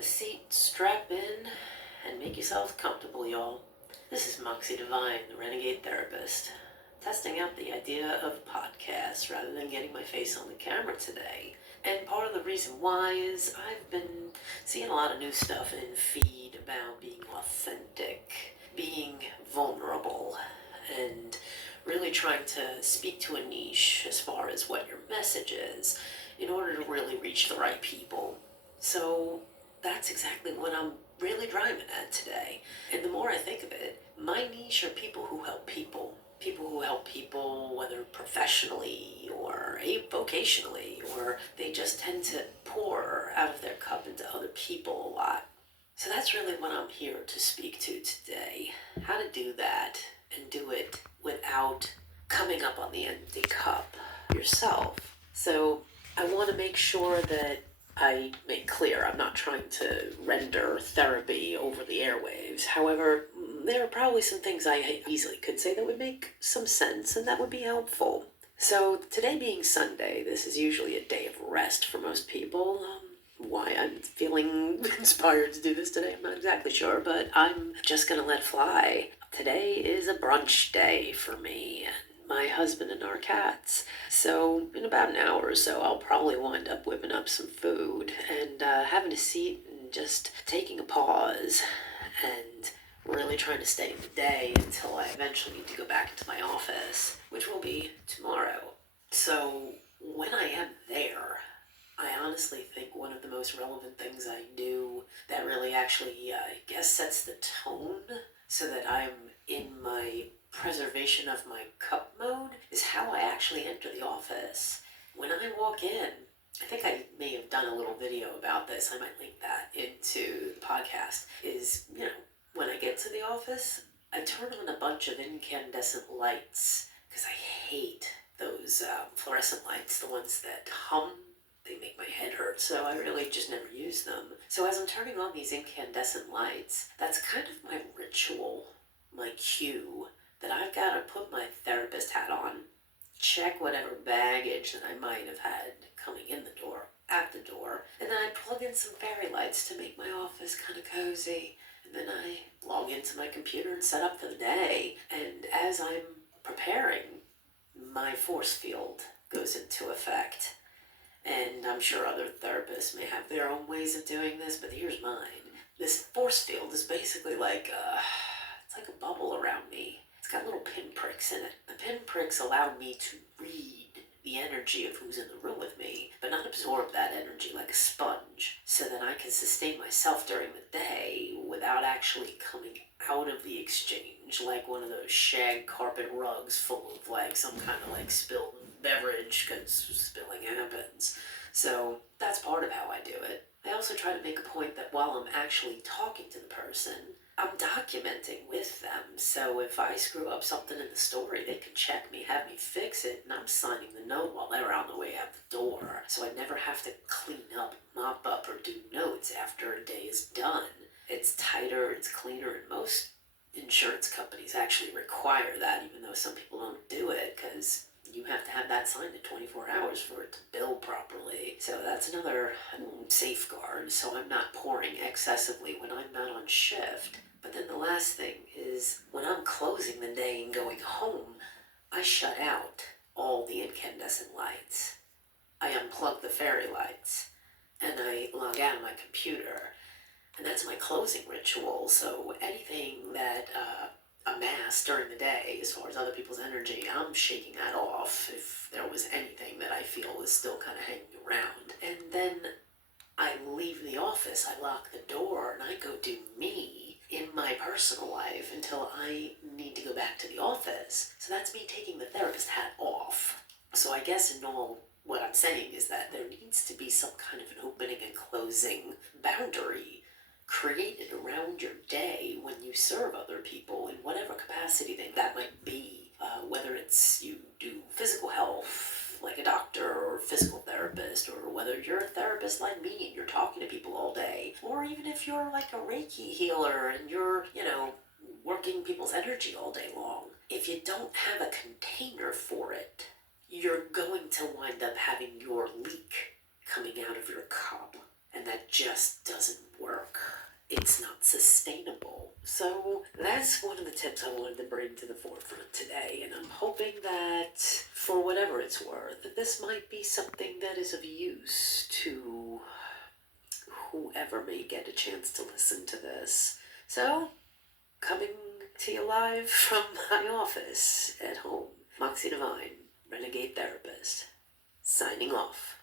a seat, strap in, and make yourself comfortable, y'all. This is Moxie Divine, the Renegade Therapist, testing out the idea of podcasts rather than getting my face on the camera today. And part of the reason why is I've been seeing a lot of new stuff in feed about being authentic, being vulnerable, and really trying to speak to a niche as far as what your message is in order to really reach the right people. So that's exactly what I'm really driving at today. And the more I think of it, my niche are people who help people. People who help people, whether professionally or vocationally, or they just tend to pour out of their cup into other people a lot. So that's really what I'm here to speak to today. How to do that and do it without coming up on the empty cup yourself. So I want to make sure that I make clear I'm not trying to render therapy over the airwaves. However, there are probably some things I easily could say that would make some sense and that would be helpful. So today being Sunday, this is usually a day of rest for most people. Why I'm feeling inspired to do this today, I'm not exactly sure, but I'm just gonna let fly. Today is a brunch day for me and my husband and our cats. So in about an hour or so, I'll probably wind up whipping up some food and having a seat and just taking a pause and really trying to stay in the day until I eventually need to go back into my office, which will be tomorrow. So when I am there, I honestly think one of the most relevant things I do that really actually, I guess, sets the tone so that I'm in my preservation of my cup mode is how I actually enter the office. When I walk in, I think I may have done a little video about this. I might link that into the podcast. When I get to the office, I turn on a bunch of incandescent lights because I hate those fluorescent lights, the ones that hum. They make my head hurt, so I really just never use them. So as I'm turning on these incandescent lights, that's kind of my ritual, my cue, that I've got to put my therapist hat on, check whatever baggage that I might have had coming in the door, at the door, and then I plug in some fairy lights to make my office kind of cozy, and then I log into my computer and set up for the day, and as I'm preparing, my force field goes into effect. And I'm sure other therapists may have their own ways of doing this, but here's mine. This force field is basically it's like a bubble around me. It's got little pinpricks in it. The pinpricks allow me to read the energy of who's in the room with me, but not absorb that energy like a sponge, so that I can sustain myself during the day without actually coming out of the exchange like one of those shag carpet rugs full of some kind of spilled beverage, because spilling happens. So that's part of how I do it. I also try to make a point that while I'm actually talking to the person, I'm documenting with them. So if I screw up something in the story, they can check me, have me fix it, and I'm signing the note while they're on the way out the door. So I never have to clean up, mop up, or do notes after a day is done. It's tighter, it's cleaner, and most insurance companies actually require that, even though some people don't do it, because you have to have that signed in 24 hours for it to bill properly. So that's another safeguard, so I'm not pouring excessively when I'm not on shift. But then the last thing is, when I'm closing the day and going home, I shut out all the incandescent lights. I unplug the fairy lights, and I log out of my computer. And that's my closing ritual, so anything that amassed during the day as far as other people's energy, I'm shaking that off if there was anything that I feel was still kind of hanging around. And then I leave the office, I lock the door, and I go do me in my personal life until I need to go back to the office. So that's me taking the therapist hat off. So I guess in all, what I'm saying is that there needs to be some kind of an opening and closing boundary created around your day when you serve other people in whatever capacity that might be, whether it's you do physical health like a doctor or physical therapist, or whether you're a therapist like me and you're talking to people all day, or even if you're like a Reiki healer and you're, working people's energy all day long. If you don't have a container for it, you're going to wind up having your leak coming out of your cup, and that just doesn't work. it's not sustainable. So that's one of the tips I wanted to bring to the forefront today, and I'm hoping that, for whatever it's worth, that this might be something that is of use to whoever may get a chance to listen to this. So, coming to you live from my office at home, Moxie Divine, Renegade Therapist, signing off.